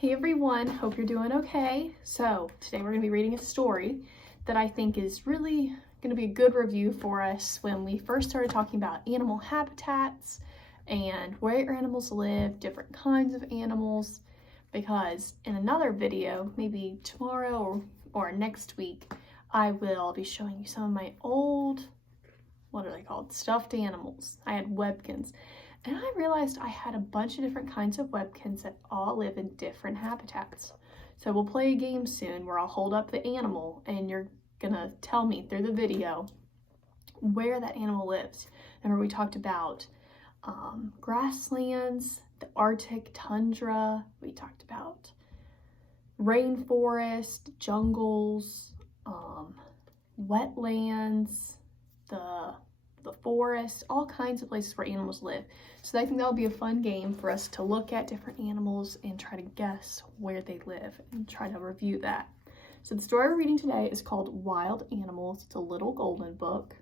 Hey everyone, hope you're doing okay. So today we're going to be reading a story that I think is really going to be a good review for us when we first started talking about animal habitats and where animals live, different kinds of animals, because in another video, maybe tomorrow or next week, I will be showing you some of my old, what are they called, stuffed animals. I had Webkins. And I realized I had a bunch of different kinds of Webkins that all live in different habitats. So we'll play a game soon where I'll hold up the animal and you're gonna tell me through the video where that animal lives. Remember we talked about grasslands, the Arctic tundra, we talked about rainforest, jungles, wetlands, the forest, all kinds of places where animals live. So I think that'll be a fun game for us to look at different animals and try to guess where they live and try to review that. So the story we're reading today is called Wild Animals. It's a little golden book.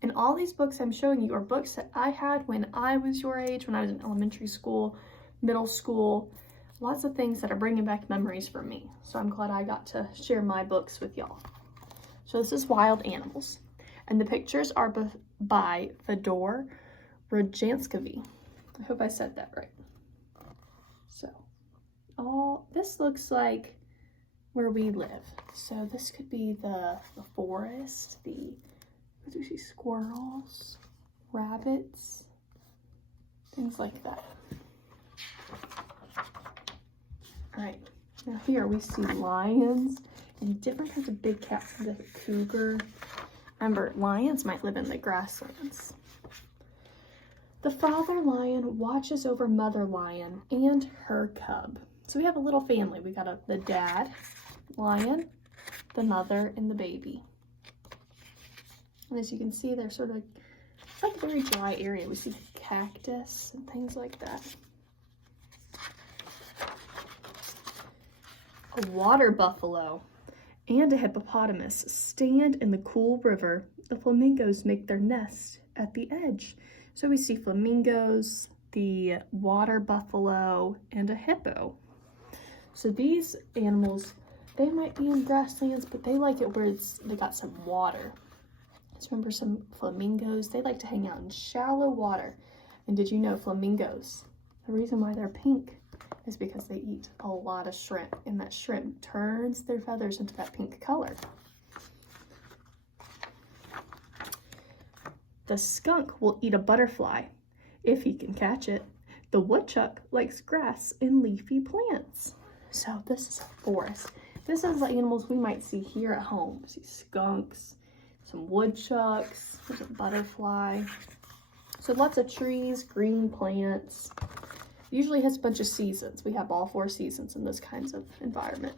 And all these books I'm showing you are books that I had when I was your age, when I was in elementary school, middle school, lots of things that are bringing back memories for me. So I'm glad I got to share my books with y'all. So this is Wild Animals. And the pictures are by Feodor Rojankovsky. I hope I said that right. So, this looks like where we live. So this could be the forest, what do you see, squirrels, rabbits, things like that. All right, now here we see lions and different kinds of big cats, the cougar. Remember, lions might live in the grasslands. The father lion watches over mother lion and her cub. So we have a little family. We got the dad lion, the mother, and the baby. And as you can see, they're sort of, it's like a very dry area. We see cactus and things like that. A water buffalo and a hippopotamus stand in the cool river. The flamingos make their nest at the edge. So we see flamingos, the water buffalo, and a hippo. So these animals, they might be in grasslands, but they like it where they got some water. So remember some flamingos, they like to hang out in shallow water. And did you know flamingos, the reason why they're pink is because they eat a lot of shrimp, and that shrimp turns their feathers into that pink color. The skunk will eat a butterfly if he can catch it. The woodchuck likes grass and leafy plants. So this is a forest. This is the animals we might see here at home. See skunks, some woodchucks, there's a butterfly. So lots of trees, green plants. Usually has a bunch of seasons. We have all 4 seasons in this kinds of environment.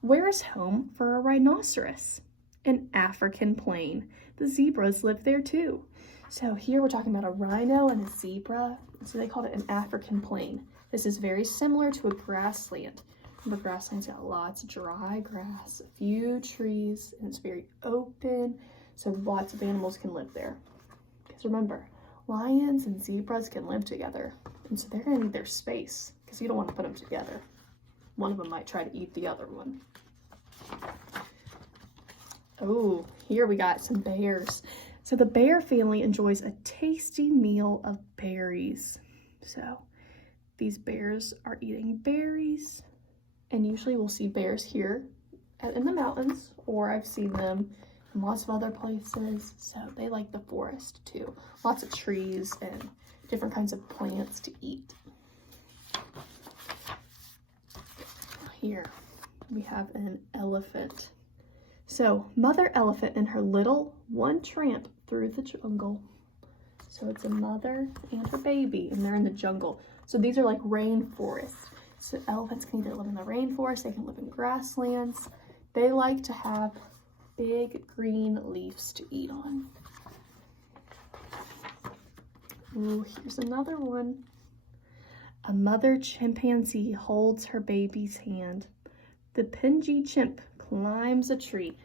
Where is home for a rhinoceros? An African plain. The zebras live there too. So here we're talking about a rhino and a zebra. So they called it an African plain. This is very similar to a grassland. Remember, grasslands got lots of dry grass, a few trees, and it's very open. So lots of animals can live there. Because remember, lions and zebras can live together, and so they're gonna need their space because you don't want to put them together. One of them might try to eat the other one. Oh, here we got some bears. So the bear family enjoys a tasty meal of berries. So these bears are eating berries, and usually we'll see bears here in the mountains, or I've seen them in lots of other places. So they like the forest too. Lots of trees and different kinds of plants to eat. Here we have an elephant. So mother elephant and her little one tramp through the jungle. So it's a mother and her baby, and they're in the jungle. So these are like rainforests. So elephants can either live in the rainforest, they can live in grasslands. They like to have big green leaves to eat on. Ooh, here's another one. A mother chimpanzee holds her baby's hand. The Pinji chimp climbs a tree.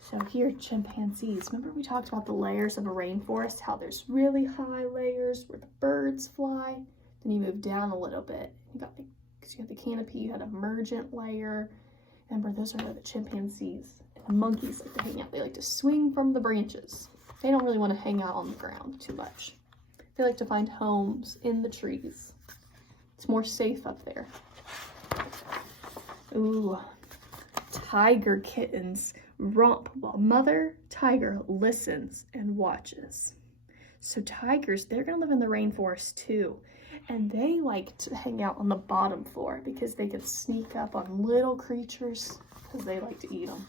So here, chimpanzees. Remember we talked about the layers of a rainforest, how there's really high layers where the birds fly. Then you move down a little bit. You got the canopy, you had emergent layer. Remember, those are where the chimpanzees and monkeys like to hang out. They like to swing from the branches. They don't really want to hang out on the ground too much. They like to find homes in the trees. It's more safe up there. Ooh, tiger kittens romp while mother tiger listens and watches. So tigers, they're gonna live in the rainforest too. And they like to hang out on the bottom floor because they can sneak up on little creatures because they like to eat them.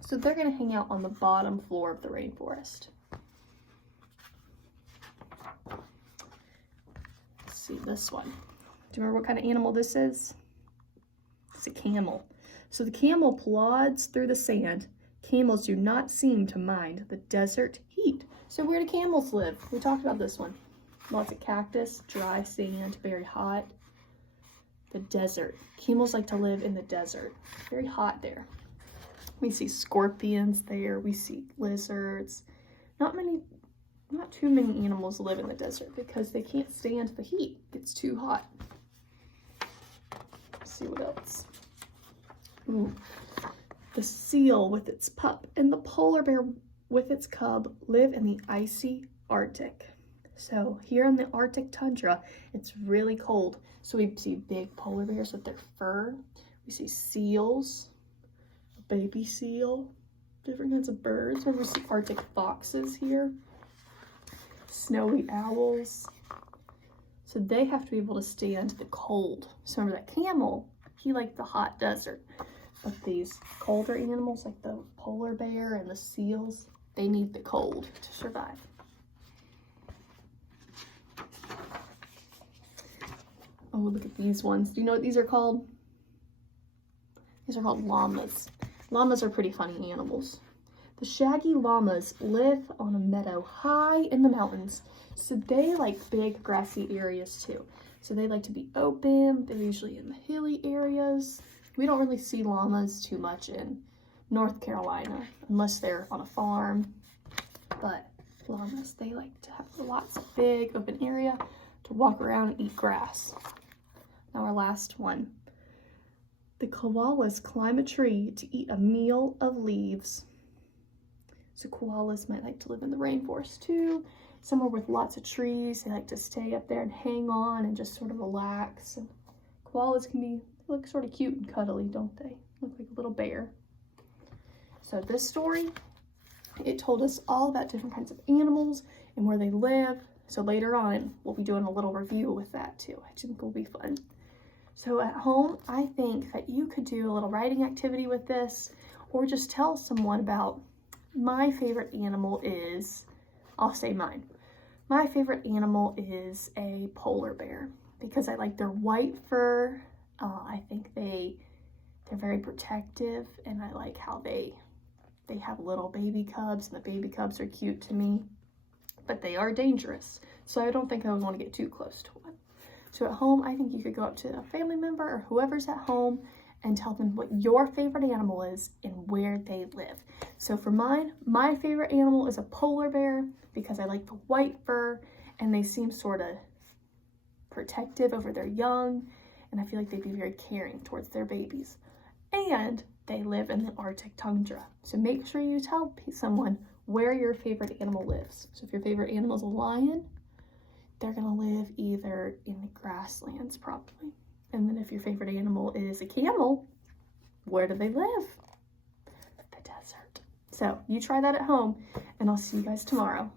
So they're gonna hang out on the bottom floor of the rainforest. Let's see this one. Do you remember what kind of animal this is? It's a camel. So the camel plods through the sand. Camels do not seem to mind the desert heat. So where do camels live? We talked about this one. Lots of cactus, dry sand, very hot. The desert. Camels like to live in the desert. Very hot there. We see scorpions there. We see lizards. Not too many animals live in the desert because they can't stand the heat. It's too hot. Let's see what else. Ooh. The seal with its pup and the polar bear with its cub live in the icy Arctic. So here in the Arctic tundra, it's really cold. So we see big polar bears with their fur. We see seals, a baby seal, different kinds of birds. We see Arctic foxes here, snowy owls. So they have to be able to stand the cold. So remember that camel, he liked the hot desert. But these colder animals like the polar bear and the seals, they need the cold to survive. Oh, look at these ones. Do you know what these are called? These are called llamas. Llamas are pretty funny animals. The shaggy llamas live on a meadow high in the mountains. So they like big grassy areas too. So they like to be open. They're usually in the hilly areas. We don't really see llamas too much in North Carolina unless they're on a farm. But llamas, they like to have lots of big open area to walk around and eat grass. Now our last one. The koalas climb a tree to eat a meal of leaves. So koalas might like to live in the rainforest too, somewhere with lots of trees. They like to stay up there and hang on and just sort of relax. And koalas look sort of cute and cuddly, don't they? Look like a little bear. So this story, it told us all about different kinds of animals and where they live. So later on, we'll be doing a little review with that too. I think will be fun. So at home, I think that you could do a little writing activity with this, or just tell someone about my favorite animal is, I'll say mine. My favorite animal is a polar bear because I like their white fur. I think they're very protective, and I like how they have little baby cubs, and the baby cubs are cute to me, but they are dangerous. So I don't think I would want to get too close to one. So at home, I think you could go up to a family member or whoever's at home and tell them what your favorite animal is and where they live. So for mine, my favorite animal is a polar bear because I like the white fur and they seem sort of protective over their young, and I feel like they'd be very caring towards their babies. And they live in the Arctic tundra. So make sure you tell someone where your favorite animal lives. So if your favorite animal is a lion, they're gonna live either in the grasslands probably. And then if your favorite animal is a camel, where do they live? The desert. So you try that at home, and I'll see you guys tomorrow.